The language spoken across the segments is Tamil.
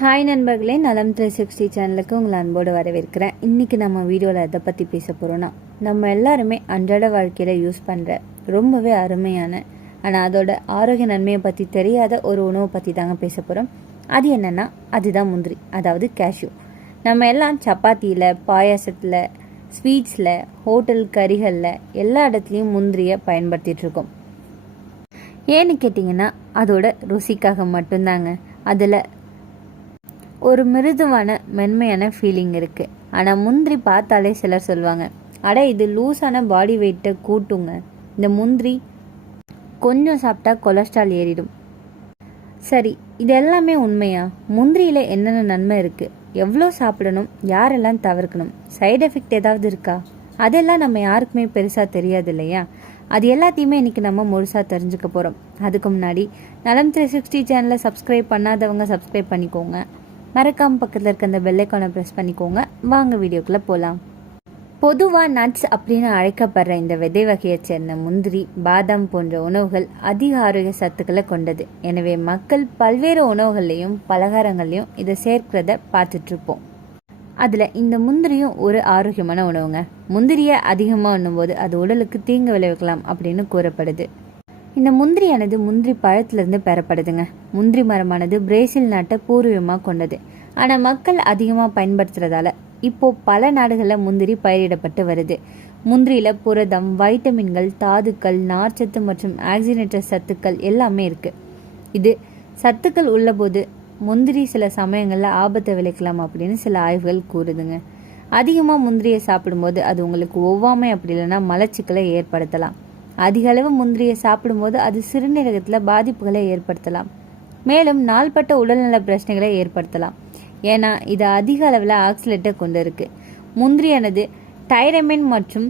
ஹாய் நண்பர்களே நலம் த்ரீ சிக்ஸ்டி சேனலுக்கு உங்களை அன்போடு வரவேற்கிறேன். இன்றைக்கி நம்ம வீடியோவில் எதை பற்றி பேச போகிறோன்னா நம்ம எல்லாருமே அன்றாட வாழ்க்கையில் யூஸ் பண்ணுற ரொம்பவே அருமையான ஆனால் அதோட ஆரோக்கிய நன்மையை பற்றி தெரியாத ஒரு உணவை பற்றி தாங்க பேச போகிறோம் அது என்னென்னா அதுதான் முந்திரி அதாவது கேஷ்யூ நம்ம எல்லாம் சப்பாத்தியில் பாயாசத்தில் ஸ்வீட்ஸில் ஹோட்டல் கறிகளில் எல்லா இடத்துலையும் முந்திரியை பயன்படுத்திகிட்ருக்கோம் ஏன்னு கேட்டிங்கன்னா அதோட ருசிக்காக மட்டும்தாங்க. அதில் ஒரு மிருதுவான மென்மையான ஃபீலிங் இருக்குது ஆனால் முந்திரி பார்த்தாலே சிலர் சொல்லுவாங்க அட இது லூஸான பாடி வெயிட்டை கூட்டுங்க. இந்த முந்திரி கொஞ்சம் சாப்பிட்டா கொலஸ்ட்ரால் ஏறிடும். சரி இது எல்லாமே உண்மையா? முந்திரியில் என்னென்ன நன்மை இருக்குது எவ்வளோ சாப்பிடணும்? யாரெல்லாம் தவிர்க்கணும்? சைடு எஃபெக்ட் ஏதாவது இருக்கா? அதெல்லாம் நம்ம யாருக்குமே பெருசாக தெரியாது இல்லையா? அது எல்லாத்தையுமே இன்றைக்கி நம்ம முழுசாக தெரிஞ்சுக்க போகிறோம் அதுக்கு முன்னாடி நலம் த்ரீ சிக்ஸ்டி சேனலை சப்ஸ்கிரைப் பண்ணாதவங்க சப்ஸ்கிரைப் பண்ணிக்கோங்க. மறக்காம பக்கத்தில் இருக்க அந்த பெல்லைக்கானை ப்ரெஸ் பண்ணிக்கோங்க. வாங்க வீடியோக்குள்ளே போகலாம் பொதுவாக நட்ஸ் அப்படின்னு அழைக்கப்படுற இந்த விதை வகையைச் சேர்ந்த முந்திரி பாதாம் போன்ற உணவுகள் அதிக ஆரோக்கிய சத்துக்களை கொண்டது. எனவே மக்கள் பல்வேறு உணவுகள்லையும் பலகாரங்கள்லையும் இதை சேர்க்கிறத பார்த்துட்ருப்போம். அதில் இந்த முந்திரியும் ஒரு ஆரோக்கியமான உணவுங்க. முந்திரியை அதிகமாக உண்ணும்போது அது உடலுக்கு தீங்கு விளைவிக்கலாம் அப்படின்னு கூறப்படுது. இந்த முந்திரியானது முந்திரி பழத்திலிருந்து பெறப்படுதுங்க. முந்திரி மரமானது பிரேசில் நாட்டை பூர்வீகமாக கொண்டது. ஆனால் மக்கள் அதிகமாக பயன்படுத்துறதால இப்போ பல நாடுகளில் முந்திரி பயிரிடப்பட்டு வருது. முந்திரியில் புரதம் வைட்டமின்கள் தாதுக்கள் நார்ச்சத்து மற்றும் ஆக்சினேற்ற சத்துக்கள் எல்லாமே இருக்கு. இது சத்துக்கள் உள்ளபோது முந்திரி சில சமயங்களில் ஆபத்தை விளைக்கலாம் அப்படின்னு சில ஆய்வுகள் கூறுதுங்க. அதிகமாக முந்திரியை சாப்பிடும்போது அது உங்களுக்கு ஒவ்வாமை அப்படி இல்லைன்னா மலச்சிக்கலை ஏற்படுத்தலாம். அதிக அளவு முந்திரியை சாப்பிடும்போது அது சிறுநீரகத்தில் பாதிப்புகளை ஏற்படுத்தலாம். மேலும் நாள்பட்ட உடல்நல பிரச்சனைகளை ஏற்படுத்தலாம். ஏன்னா இது அதிக அளவில் ஆக்சிலேட்டை கொண்டு இருக்குது முந்திரியானது டைரமின் மற்றும்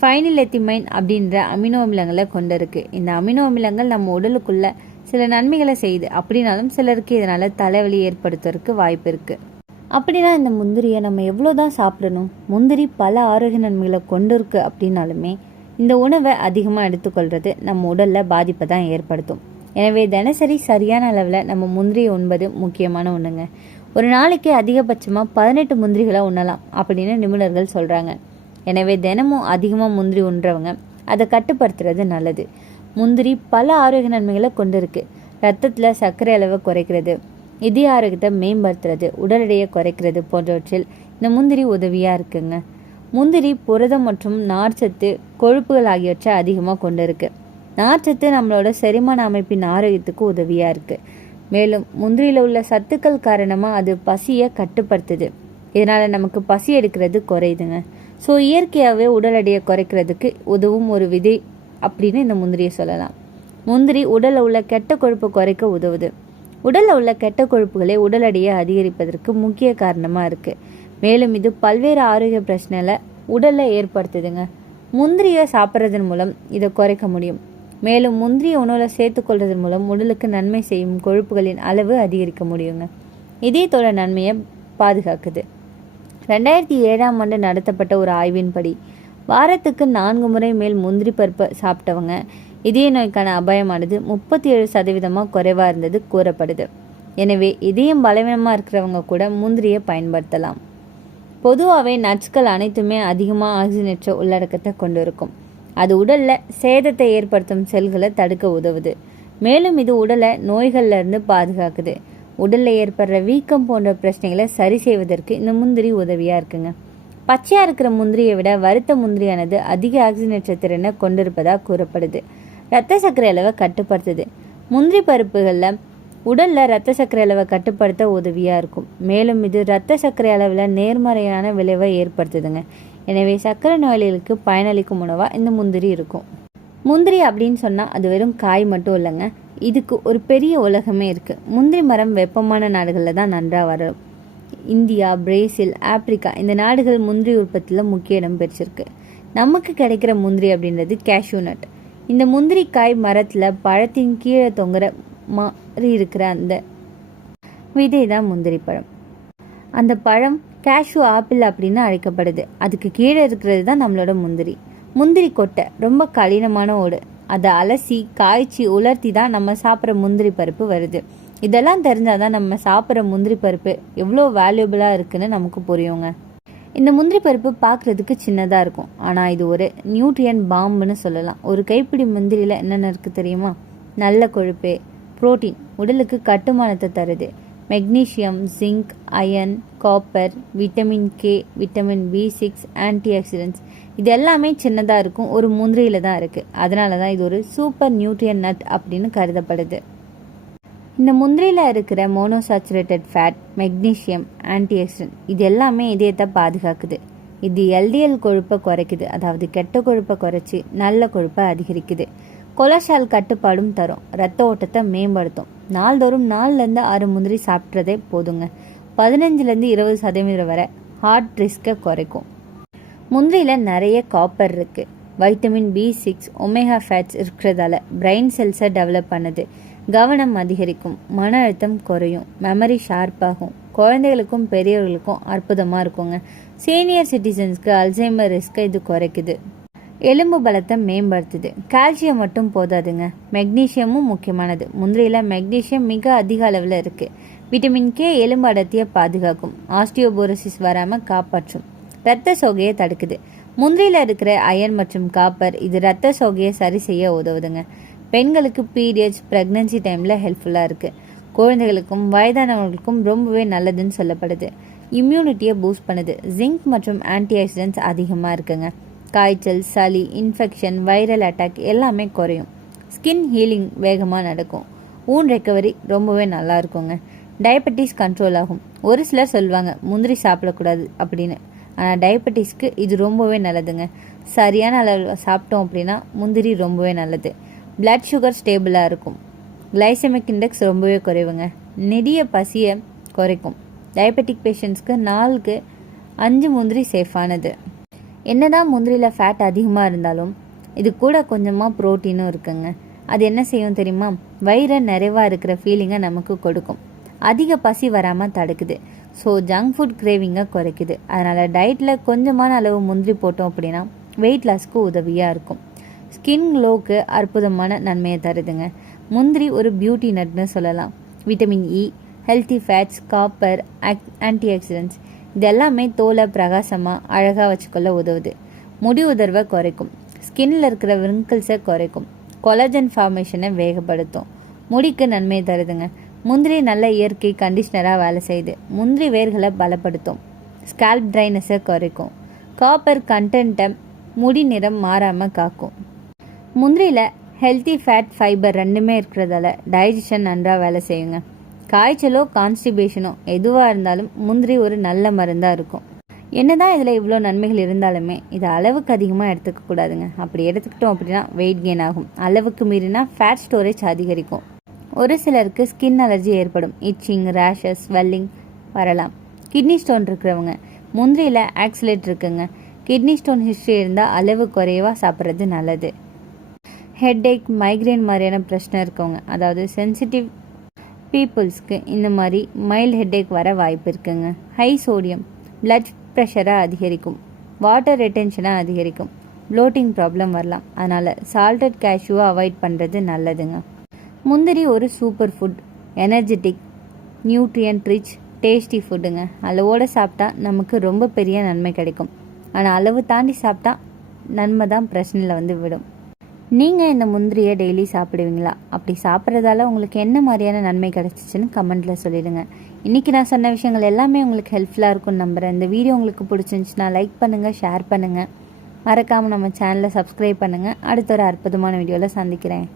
ஃபைனிலெத்திமைன் அப்படின்ற அமினோ அமிலங்களை கொண்டு இருக்கு இந்த அமினோ அமிலங்கள் நம்ம உடலுக்குள்ள சில நன்மைகளை செய்யுது. அப்படின்னாலும் சிலருக்கு இதனால் தலைவலி ஏற்படுத்துறதுக்கு வாய்ப்பு இருக்குது அப்படின்னா இந்த முந்திரியை நம்ம எவ்வளோ தான் சாப்பிடணும்? முந்திரி பல ஆரோக்கிய நன்மைகளை கொண்டு இருக்கு அப்படின்னாலுமே இந்த உணவை அதிகமாக எடுத்துக்கொள்வது நம்ம உடலில் பாதிப்பை தான் ஏற்படுத்தும். எனவே தினசரி சரியான அளவில் நம்ம முந்திரியை உண்பது முக்கியமான ஒன்றுங்க ஒரு நாளைக்கு அதிகபட்சமாக பதினெட்டு முந்திரிகளை உண்ணலாம் அப்படின்னு நிபுணர்கள் சொல்கிறாங்க எனவே தினமும் அதிகமாக முந்திரி உண்றவங்க அதை கட்டுப்படுத்துறது நல்லது. முந்திரி பல ஆரோக்கிய நன்மைகளை கொண்டு இருக்குது ரத்தத்தில் சர்க்கரை அளவை குறைக்கிறது இதய ஆரோக்கியத்தை மேம்படுத்துறது உடல் எடையை குறைக்கிறது போன்றவற்றில் இந்த முந்திரி உதவியாக இருக்குங்க. முந்திரி புரதம் மற்றும் நார்ச்சத்து கொழுப்புகள் ஆகியவற்றை அதிகமாக கொண்டு இருக்குது நார்ச்சத்து நம்மளோட செரிமான அமைப்பின் ஆரோக்கியத்துக்கு உதவியாக இருக்குது மேலும் முந்திரியில் உள்ள சத்துக்கள் காரணமாக அது பசியை கட்டுப்படுத்துது. இதனால் நமக்கு பசி எடுக்கிறது குறையுதுங்க. ஸோ இயற்கையாகவே உடல் எடையை குறைக்கிறதுக்கு உதவும் ஒரு விதை அப்படின்னு இந்த முந்திரியை சொல்லலாம். முந்திரி உடலில் உள்ள கெட்ட கொழுப்பு குறைக்க உதவுது. உடலில் உள்ள கெட்ட கொழுப்புகளை உடல் எடையை அதிகரிப்பதற்கு முக்கிய காரணமாக இருக்குது மேலும் இது பல்வேறு ஆரோக்கிய பிரச்சனைகளை உடலில் ஏற்படுத்துதுங்க. முந்திரியை சாப்பிட்றதன் மூலம் இதை குறைக்க முடியும். மேலும் முந்திரிய உணவில் சேர்த்துக்கொள்வதன் மூலம் உடலுக்கு நன்மை செய்யும் கொழுப்புகளின் அளவு அதிகரிக்க முடியுங்க. இதயத்தோட நன்மையை பாதுகாக்குது. ரெண்டாயிரத்தி ஏழாம் ஆண்டு நடத்தப்பட்ட ஒரு ஆய்வின்படி வாரத்துக்கு நான்கு முறை மேல் முந்திரி பருப்பை சாப்பிட்டவங்க இதய நோய்க்கான அபாயமானது முப்பத்தி ஏழு சதவீதமாக குறைவாக இருந்தது கூறப்படுது. எனவே இதயம் பலவீனமாக இருக்கிறவங்க கூட முந்திரியை பயன்படுத்தலாம். பொதுவாகவே நட்ஸ்கள் அனைத்துமே அதிகமாக ஆக்சிஜனேற்ற உள்ளடக்கத்தை கொண்டு இருக்கும் அது உடலில் சேதத்தை ஏற்படுத்தும் செல்களை தடுக்க உதவுது. மேலும் இது உடலை நோய்கள்ல இருந்து பாதுகாக்குது. உடலில் ஏற்படுற வீக்கம் போன்ற பிரச்சனைகளை சரி செய்வதற்கு இந்த முந்திரி உதவியாக இருக்குங்க. பச்சையாக இருக்கிற முந்திரியை விட வறுத்த முந்திரியானது அதிக ஆக்சிஜனேற்ற திறனை கொண்டிருப்பதாக கூறப்படுது. இரத்த சர்க்கரை அளவை கட்டுப்படுத்துது. முந்திரி பருப்புகளில் உடலில் ரத்த சர்க்கரை அளவை கட்டுப்படுத்த உதவியாக இருக்கும். மேலும் இது ரத்த சர்க்கரை அளவில் நேர்மறையான விளைவை ஏற்படுத்துதுங்க. எனவே சர்க்கரை நோயாளிகளுக்கு பயனளிக்கும் உணவாக இந்த முந்திரி இருக்கும். முந்திரி அப்படின்னு சொன்னால் அது வெறும் காய் மட்டும் இல்லைங்க. இதுக்கு ஒரு பெரிய உலகமே இருக்குது முந்திரி மரம் வெப்பமான நாடுகளில் தான் நன்றாக வரும். இந்தியா பிரேசில் ஆப்பிரிக்கா இந்த நாடுகள் முந்திரி உற்பத்தியில் முக்கிய இடம் பெற்றிருக்கு. நமக்கு கிடைக்கிற முந்திரி அப்படின்றது கேஷ்யூ நட் இந்த முந்திரி காய் மரத்தில் பழத்தின் கீழே தொங்குற மாதிரி இருக்கிற அந்த விதை தான் முந்திரி பழம். அந்த பழம் கேஷ்யூ ஆப்பிள் அப்படின்னு அழைக்கப்படுது. அதுக்கு கீழே இருக்கிறது தான் நம்மளோட முந்திரி. முந்திரி கொட்டை ரொம்ப கடினமான ஓடு. அதை அலசி காய்ச்சி உலர்த்தி தான் நம்ம சாப்பிட்ற முந்திரி பருப்பு வருது. இதெல்லாம் தெரிஞ்சாதான் நம்ம சாப்பிட்ற முந்திரி பருப்பு எவ்வளோ வேல்யூபிளாக இருக்குன்னு நமக்கு புரியுங்க. இந்த முந்திரி பருப்பு பார்க்குறதுக்கு சின்னதாக இருக்கும். ஆனால் இது ஒரு நியூட்ரியன் பாம்புன்னு சொல்லலாம். ஒரு கைப்பிடி முந்திரியில் என்னென்ன இருக்குது தெரியுமா? நல்ல கொழுப்பு புரோட்டீன் உடலுக்கு கட்டுமானத்தை தருது. Magnesium zinc iron copper vitamin K vitamin B six antioxidants இது எல்லாமே சின்னதாக இருக்கும் ஒரு முந்திரியில் தான் இருக்குது அதனால தான் இது ஒரு சூப்பர் நியூட்ரியன் நட் அப்படின்னு கருதப்படுது. இந்த முந்திரியில் இருக்கிற மோனோசாச்சுரேட்டட் ஃபேட் மெக்னீஷியம் ஆன்டிஆக்சிடென்ட் இது எல்லாமே இதயத்தை பாதுகாக்குது. இது எல்டிஎல் கொழுப்பை குறைக்குது அதாவது கெட்ட கொழுப்பை குறைச்சி நல்ல கொழுப்பை அதிகரிக்குது. கொலஸ்ட்ரால் கட்டுப்பாடும் தரும். ரத்த ஓட்டத்தை மேம்படுத்தும். நாள்தோறும் நாலுலேருந்து ஆறு முந்திரி சாப்பிட்றதே போதுங்க. பதினஞ்சுலேருந்து இருபது சதவீதம் வரை ஹார்ட் ரிஸ்க்கை குறைக்கும். முந்திரியில் நிறைய காப்பர் இருக்குது vitamin B six omega fats இருக்கிறதால பிரெயின் செல்ஸை டெவலப் பண்ணுது. கவனம் அதிகரிக்கும். மன அழுத்தம் குறையும். மெமரி ஷார்ப்பாகும் குழந்தைகளுக்கும் பெரியவர்களுக்கும் அற்புதமாக இருக்குங்க. சீனியர் சிட்டிசன்ஸ்க்கு அல்சைமர் ரிஸ்க்கை இது குறைக்குது. எலும்பு பலத்தை மேம்படுத்துது. கால்சியம் மட்டும் போதாதுங்க. மெக்னீஷியமும் முக்கியமானது. முந்திரியில் மெக்னீஷியம் மிக அதிக அளவில் இருக்குது விட்டமின் கே எலும்பு அடர்த்தியை பாதுகாக்கும். ஆஸ்டியோபோரோசிஸ் வராமல் காப்பாற்றும். இரத்த சோகையை தடுக்குது. முந்திரியில் இருக்கிற அயன் மற்றும் காப்பர் இது இரத்த சோகையை சரி செய்ய உதவுதுங்க. பெண்களுக்கு பீரியட்ஸ் ப்ரெக்னன்சி டைமில் ஹெல்ப்ஃபுல்லாக இருக்குது குழந்தைகளுக்கும் வயதானவர்களுக்கும் ரொம்பவே நல்லதுன்னு சொல்லப்படுது. இம்யூனிட்டியை பூஸ்ட் பண்ணுது. ஜிங்க் மற்றும் ஆன்டி ஆக்சிடென்ட்ஸ் அதிகமாக இருக்குங்க. காய்ச்சல் சளி இன்ஃபெக்ஷன் வைரல் அட்டாக் எல்லாமே குறையும். ஸ்கின் ஹீலிங் வேகமாக நடக்கும். ஊன் ரெக்கவரி ரொம்பவே நல்லா இருக்குங்க. டயபெட்டிஸ் கண்ட்ரோல் ஆகும். ஒரு சிலர் சொல்லுவாங்க முந்திரி சாப்பிடக்கூடாது அப்படின்னு. ஆனால் டயபெட்டிஸ்க்கு இது ரொம்பவே நல்லதுங்க. சரியான அளவில் சாப்பிட்டோம் அப்படின்னா முந்திரி ரொம்பவே நல்லது. பிளட் சுகர் ஸ்டேபிளாக இருக்கும். கிளைசமிக் இண்டெக்ஸ் ரொம்பவே குறைவுங்க. நெடிய பசியை குறைக்கும். டயபெட்டிக் பேஷண்ட்ஸ்க்கு நாளுக்கு அஞ்சு முந்திரி சேஃபானது என்னதான் முந்திரியில் ஃபேட் அதிகமாக இருந்தாலும் இது கூட கொஞ்சமாக ப்ரோட்டீனும் இருக்குங்க. அது என்ன செய்யும் தெரியுமா? வயிறை நிறைவாக இருக்கிற ஃபீலிங்கை நமக்கு கொடுக்கும். அதிக பசி வராமல் தடுக்குது. ஸோ ஜங்க் ஃபுட் கிரேவிங்கை குறைக்குது. அதனால் டயட்டில் கொஞ்சமான அளவு முந்திரி போட்டோம் அப்படின்னா வெயிட் லாஸ்க்கு உதவியாக இருக்கும். ஸ்கின் க்ளோக்கு அற்புதமான நன்மையை தருதுங்க. முந்திரி ஒரு பியூட்டி நட்னு சொல்லலாம். Vitamin E healthy fats copper antioxidants இதெல்லாமே தோலை பிரகாசமாக அழகாக வச்சுக்கொள்ள உதவுது. முடி உதர்வை குறைக்கும். ஸ்கின்ல இருக்கிற விரிங்கிள்ஸை குறைக்கும். கொலஜன் ஃபார்மேஷனை வேகப்படுத்தும். முடிக்கு நன்மை தருதுங்க. முந்திரி நல்ல இயற்கை கண்டிஷ்னராக வேலை செய்யுது. முந்திரி வேர்களை பலப்படுத்தும். ஸ்கேல்ப் ட்ரைனஸை குறைக்கும். காப்பர் கண்டென்ட்டை முடி நிறம் மாறாமல் காக்கும். முந்திரியில் ஹெல்த்தி ஃபேட் ஃபைபர் ரெண்டுமே இருக்கிறதால டைஜஷன் நன்றாக வேலை செய்யுங்க. காய்ச்சலோ கான்ஸ்டிபேஷனோ எதுவாக இருந்தாலும் முந்திரி ஒரு நல்ல மருந்தாக இருக்கும். என்னதான் இதில் இவ்வளோ நன்மைகள் இருந்தாலுமே இது அளவுக்கு அதிகமாக எடுத்துக்க கூடாதுங்க. அப்படி எடுத்துக்கிட்டோம் அப்படின்னா வெயிட் கெயின் ஆகும். அளவுக்கு மீறினா ஃபேட் ஸ்டோரேஜ் அதிகரிக்கும். ஒரு சிலருக்கு ஸ்கின் அலர்ஜி ஏற்படும். இச்சிங் ரேஷஸ் ஸ்வெல்லிங் வரலாம். கிட்னி ஸ்டோன் இருக்கிறவங்க முந்திரியில் ஆக்சிலேட் இருக்குங்க. கிட்னி ஸ்டோன் ஹிஸ்ட்ரி இருந்தால் அளவு குறைவாக சாப்பிட்றது நல்லது. ஹெட்ஏக் மைக்ரைன் மாதிரியான பிரச்சனை இருக்கவங்க அதாவது சென்சிட்டிவ் பீப்புள்ஸ்க்கு இந்த மாதிரி மைல்டு ஹெட்டேக் வர வாய்ப்பு இருக்குங்க. ஹை சோடியம் பிளட் ப்ரெஷரை அதிகரிக்கும். வாட்டர் ரிட்டென்ஷனை அதிகரிக்கும். ப்ளோட்டிங் ப்ராப்ளம் வரலாம். அதனால் சால்டட் கேஷ்யூவை அவாய்ட் பண்ணுறது நல்லதுங்க. முந்திரி ஒரு super food energetic nutrient rich tasty ஃபுட்டுங்க அளவோடு சாப்பிட்டா நமக்கு ரொம்ப பெரிய நன்மை கிடைக்கும். ஆனால் அளவு தாண்டி சாப்பிட்டா நன்மை தான் பிரச்சனையில் வந்து விடும். நீங்கள் இந்த முந்திரியை டெய்லி சாப்பிடுவீங்களா? அப்படி சாப்பிட்றதால உங்களுக்கு என்ன மாதிரியான நன்மை கிடச்சிச்சின்னு கமெண்ட்டில் சொல்லிடுங்க. இன்றைக்கி நான் சொன்ன விஷயங்கள் எல்லாமே உங்களுக்கு ஹெல்ப்ஃபுல்லாக இருக்கும்னு நம்புகிறேன் இந்த வீடியோ உங்களுக்கு பிடிச்சிருந்துச்சுன்னா லைக் பண்ணுங்கள் ஷேர் பண்ணுங்கள் மறக்காமல் நம்ம சேனலை சப்ஸ்கிரைப் பண்ணுங்கள் அடுத்த ஒரு அற்புதமான வீடியோவில் சந்திக்கிறேன்.